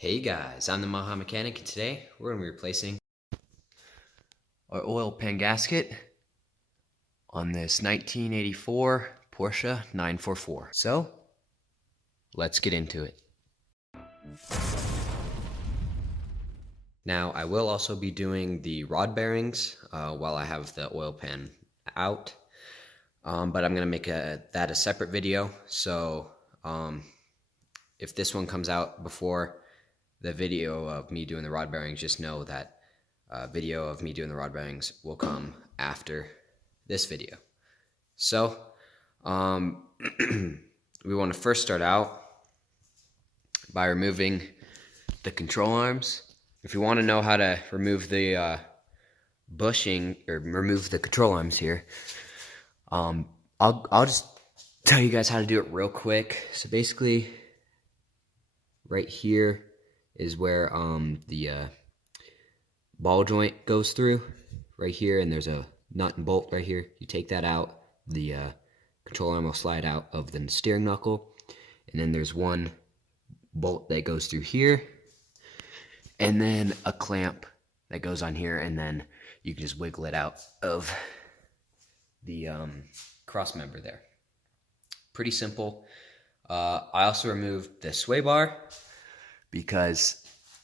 Hey guys, I'm the Maha Mechanic, and today we're going to be replacing our oil pan gasket on this 1984 Porsche 944. So, let's get into it. Now, I will also be doing the rod bearings while I have the oil pan out, but I'm going to make that a separate video. So, if this one comes out before the video of me doing the rod bearings, just know that video of me doing the rod bearings will come after this video. So, we want to first start out by removing the control arms. If you want to know how to remove the bushing or remove the control arms here, I'll just tell you guys how to do it real quick. So basically, right here is where the ball joint goes through, right here, and there's a nut and bolt right here. You take that out, the control arm will slide out of the steering knuckle, and then there's one bolt that goes through here, and then a clamp that goes on here, and then you can just wiggle it out of the cross member there. Pretty simple. I also removed the sway bar because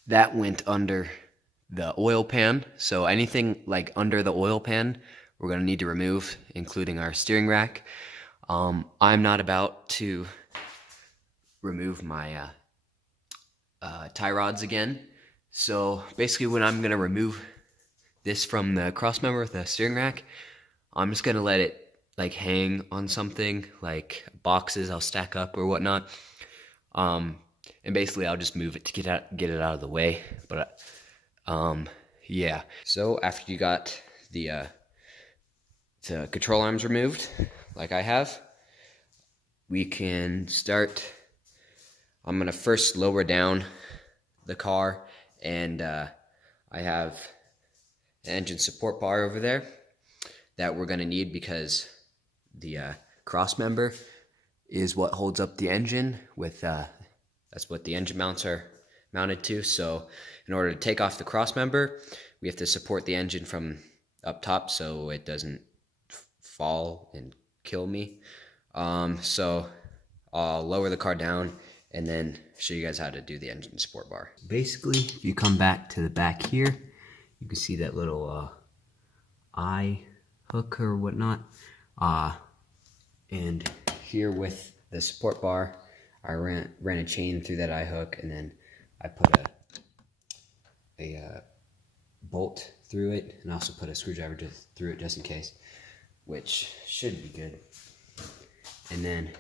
that went under the oil pan. So anything like under the oil pan, we're going to need to remove, including our steering rack. I'm not about to remove my tie rods again. So basically when I'm going to remove this from the cross member, the steering rack, I'm just going to let it like hang on something, like boxes I'll stack up or whatnot. And basically I'll just move it to get it out of the way. But yeah. So after you got the control arms removed, like I have, we can start. I'm gonna first lower down the car, and I have an engine support bar over there that we're gonna need because the cross member is what holds up the engine with that's what the engine mounts are mounted to. So in order to take off the cross member, we have to support the engine from up top so it doesn't fall and kill me. So I'll lower the car down and then show you guys how to do the engine support bar. Basically, if you come back to the back here, you can see that little eye hook or whatnot. And here with the support bar, I ran a chain through that eye hook, and then I put a bolt through it, and also put a screwdriver through it just in case, which should be good. And then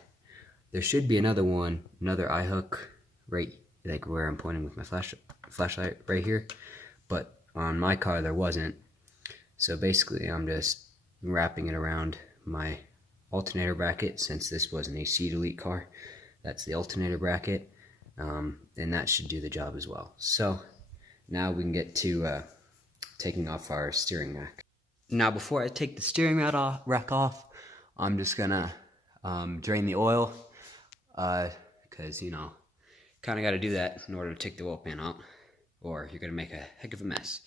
there should be another eye hook right like where I'm pointing with my flashlight right here, but on my car there wasn't. So basically I'm just wrapping it around my alternator bracket, since this was an AC Delete car. That's the alternator bracket, and that should do the job as well. So now we can get to taking off our steering rack. Now before I take the steering rack off, I'm just gonna drain the oil, because you know, kind of got to do that in order to take the oil pan out, or you're gonna make a heck of a mess.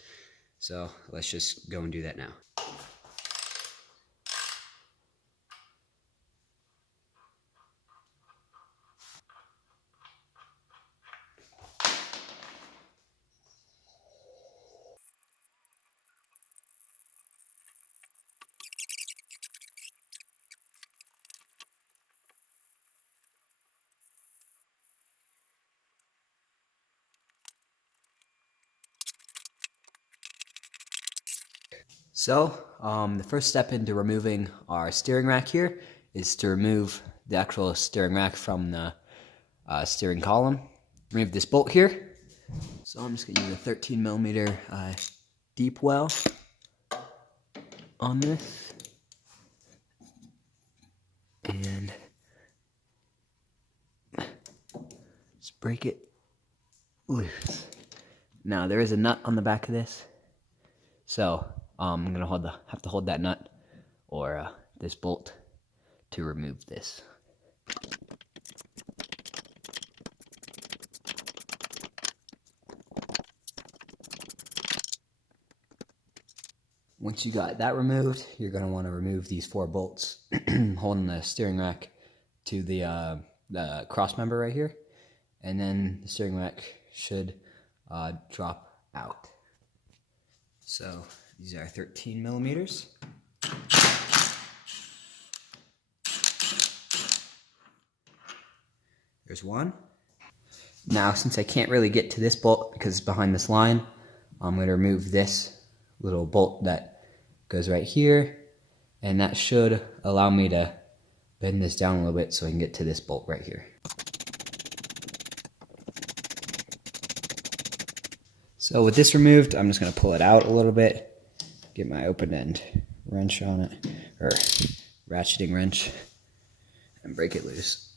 So let's just go and do that now. So, the first step into removing our steering rack here is to remove the actual steering rack from the steering column. Remove this bolt here. So I'm just going to use a 13mm deep well on this. And just break it loose. Now there is a nut on the back of this. So I'm gonna have to hold that nut or this bolt to remove this. once you got that removed, you're going to want to remove these 4 bolts holding the steering rack to the crossmember right here. And then the steering rack should drop out. So these are 13 millimeters. There's one. Now, since I can't really get to this bolt because it's behind this line, I'm going to remove this little bolt that goes right here, and that should allow me to bend this down a little bit so I can get to this bolt right here. So with this removed, I'm just going to pull it out a little bit, get my open end wrench on it, or ratcheting wrench, and break it loose.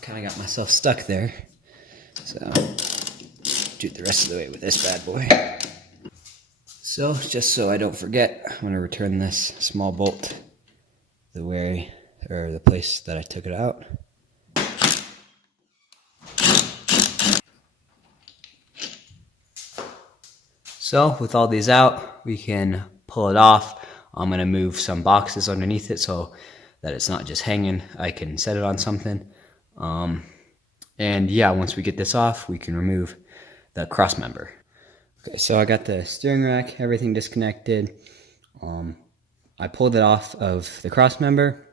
Kind of got myself stuck there, so do it the rest of the way with this bad boy. So just so I don't forget, I'm going to return this small bolt the place that I took it out. So with all these out, we can pull it off. I'm going to move some boxes underneath it so that it's not just hanging. I can set it on something. And yeah, once we get this off, we can remove the cross member. Okay, so I got the steering rack, everything disconnected. I pulled it off of the cross member.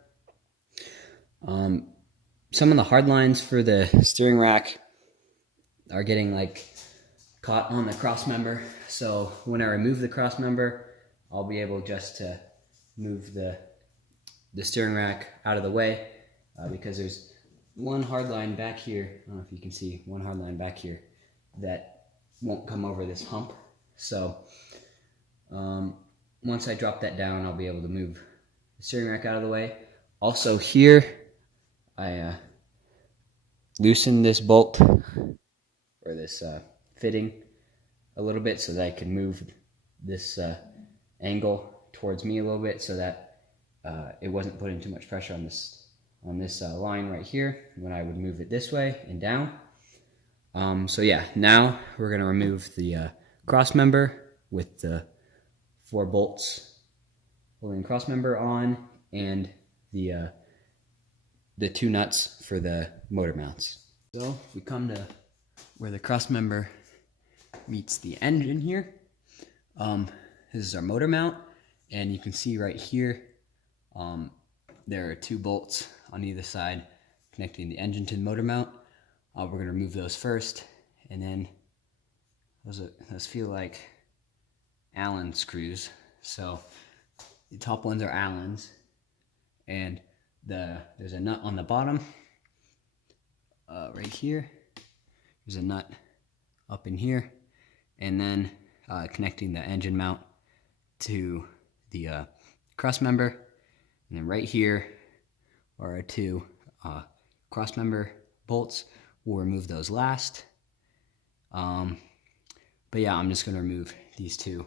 Some of the hard lines for the steering rack are getting caught on the cross member. So when I remove the cross member, I'll be able just to move the steering rack out of the way because there's one hard line back here. I don't know if you can see one hard line back here that won't come over this hump. So once I drop that down, I'll be able to move the steering rack out of the way. Also here, I loosened this bolt or this fitting a little bit so that I can move this angle towards me a little bit so that it wasn't putting too much pressure on this line right here when I would move it this way and down. So yeah, now we're going to remove the cross member with the 4 bolts holding the cross member on and the 2 nuts for the motor mounts. So we come to where the cross member meets the engine here. This is our motor mount, and you can see right here there are 2 bolts on either side connecting the engine to the motor mount. We're going to remove those first, and then those feel like Allen screws. So the top ones are Allens, and there's a nut on the bottom right here. There's a nut up in here, and then connecting the engine mount to the cross member, and then right here are our 2 cross member bolts. We'll remove those last. But yeah, I'm just going to remove these 2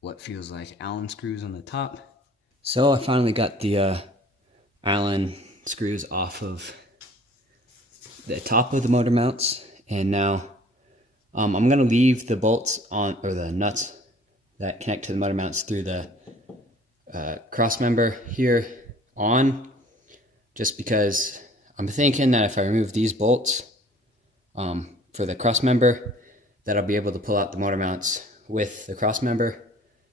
what feels like Allen screws on the top. So I finally got the Allen screws off of the top of the motor mounts, and now I'm going to leave the bolts on, or the nuts that connect to the motor mounts through the cross member here on, just because I'm thinking that if I remove these bolts for the cross member, that I'll be able to pull out the motor mounts with the cross member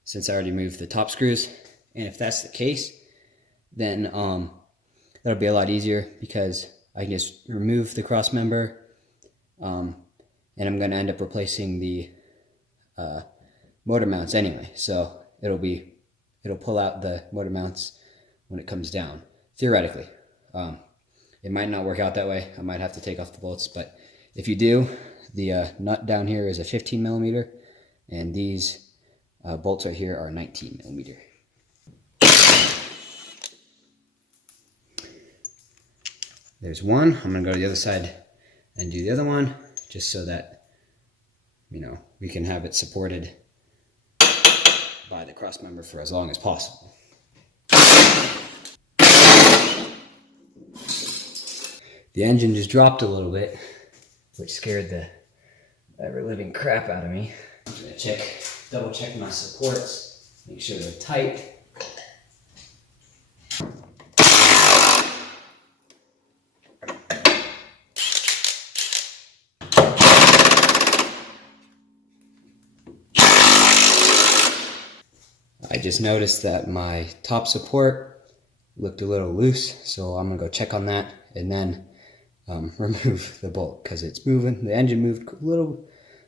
since I already moved the top screws. And if that's the case, then that'll be a lot easier because I can just remove the cross member, and I'm going to end up replacing the motor mounts anyway. So it'll pull out the motor mounts when it comes down, theoretically. It might not work out that way. I might have to take off the bolts, but if you do, the nut down here is a 15 millimeter, and these bolts right here are 19 millimeter. There's one. I'm going to go to the other side and do the other one, just so that, we can have it supported by the cross member for as long as possible. The engine just dropped a little bit, which scared the ever living crap out of me. I'm gonna double check my supports, make sure they're tight. I just noticed that my top support looked a little loose, so I'm gonna go check on that and then remove the bolt because it's moving. The engine moved a little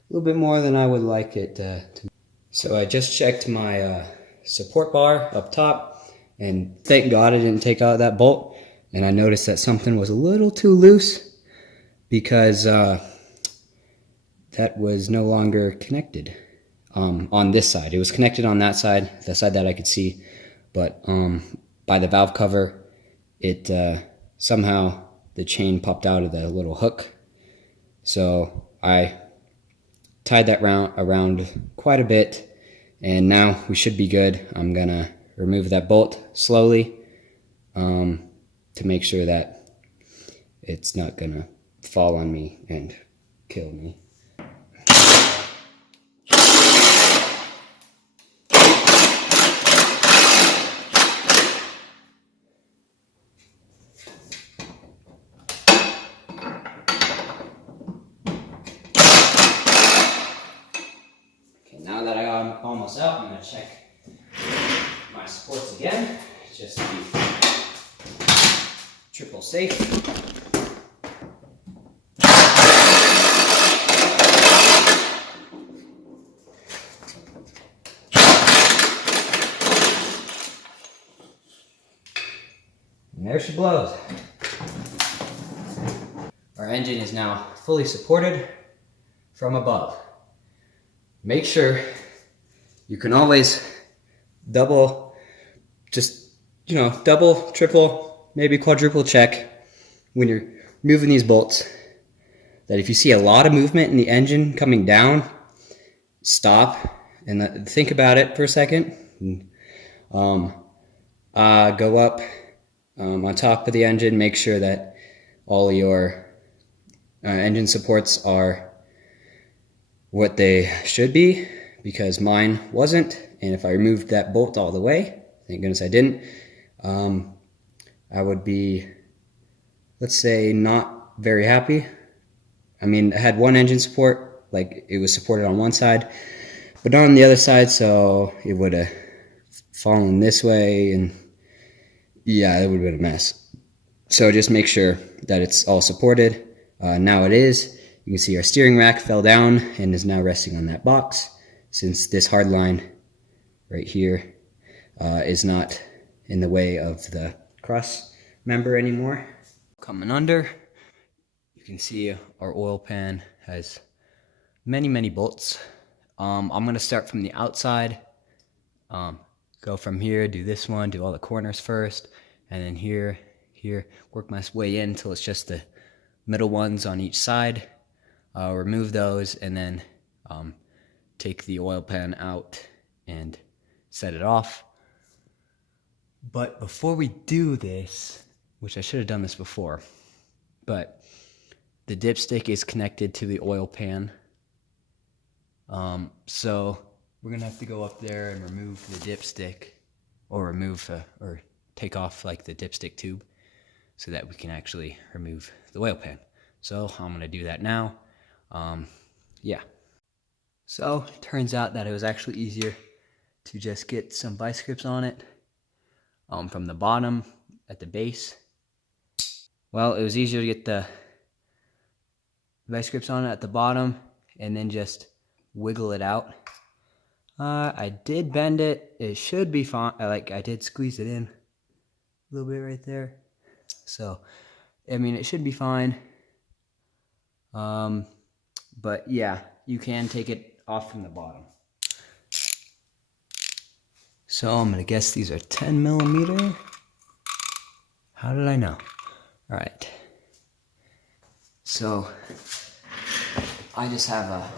bit more than I would like it to. So I just checked my support bar up top, and thank God I didn't take out that bolt. And I noticed that something was a little too loose because that was no longer connected on this side. It was connected on that side, the side that I could see, but by the valve cover, it somehow the chain popped out of the little hook. So I tied that around quite a bit, and now we should be good. I'm gonna remove that bolt slowly to make sure that it's not gonna fall on me and kill me. Now that I'm almost out, I'm going to check my supports again, just to be triple safe. And there she blows. Our engine is now fully supported from above. Make sure you can always double, triple, maybe quadruple check when you're moving these bolts, that if you see a lot of movement in the engine coming down, stop and think about it for a second. Go up on top of the engine, make sure that all your engine supports are what they should be, because mine wasn't. And if I removed that bolt all the way, thank goodness I didn't, I would be, let's say, not very happy. I mean, I had one engine support, like it was supported on one side, but not on the other side, so it would have fallen this way, and yeah, it would have been a mess. So just make sure that it's all supported. Now it is. You can see our steering rack fell down and is now resting on that box, since this hard line right here is not in the way of the cross member anymore. Coming under, you can see our oil pan has many bolts. I'm going to start from the outside, go from here, do this one, do all the corners first, and then here, work my way in until it's just the middle ones on each side. Remove those, and then take the oil pan out and set it off. But before we do this, which I should have done this before, but the dipstick is connected to the oil pan. So we're gonna have to go up there and remove the dipstick, or or take off like the dipstick tube, so that we can actually remove the oil pan. So I'm gonna do that now. Yeah. So it turns out that it was actually easier to just get some vice grips on it from the bottom at the base. Well, it was easier to get the vice grips on it at the bottom and then just wiggle it out. I did bend it. It should be fine. I did squeeze it in a little bit right there. So, I mean, it should be fine. But yeah, you can take it off from the bottom. So I'm gonna guess these are 10 millimeter. How did I know? All right. So I just have a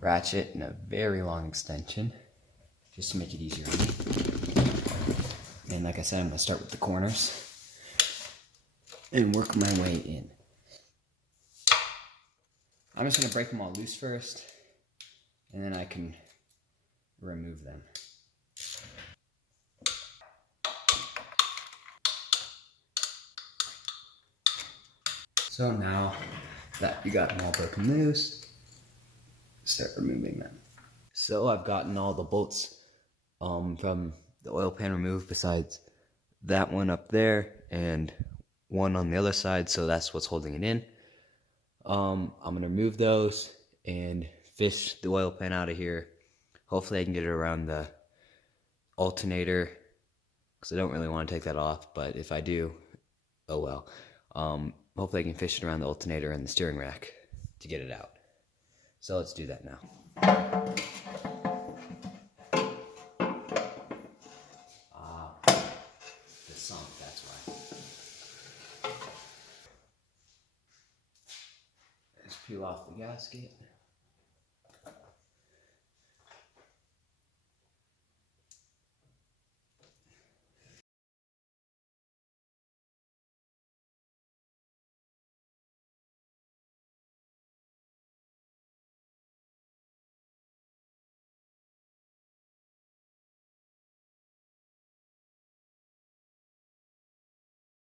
ratchet and a very long extension, just to make it easier on me. And like I said, I'm gonna start with the corners and work my way in. I'm just gonna break them all loose first, and then I can remove them. So now that you got them all broken loose, start removing them. So I've gotten all the bolts from the oil pan removed, besides that one up there and one on the other side, so that's what's holding it in. I'm gonna remove those and fish the oil pan out of here. Hopefully I can get it around the alternator, because I don't really want to take that off, but if I do, oh well. Hopefully I can fish it around the alternator and the steering rack to get it out. So let's do that now. The sump, that's why. Let's peel off the gasket.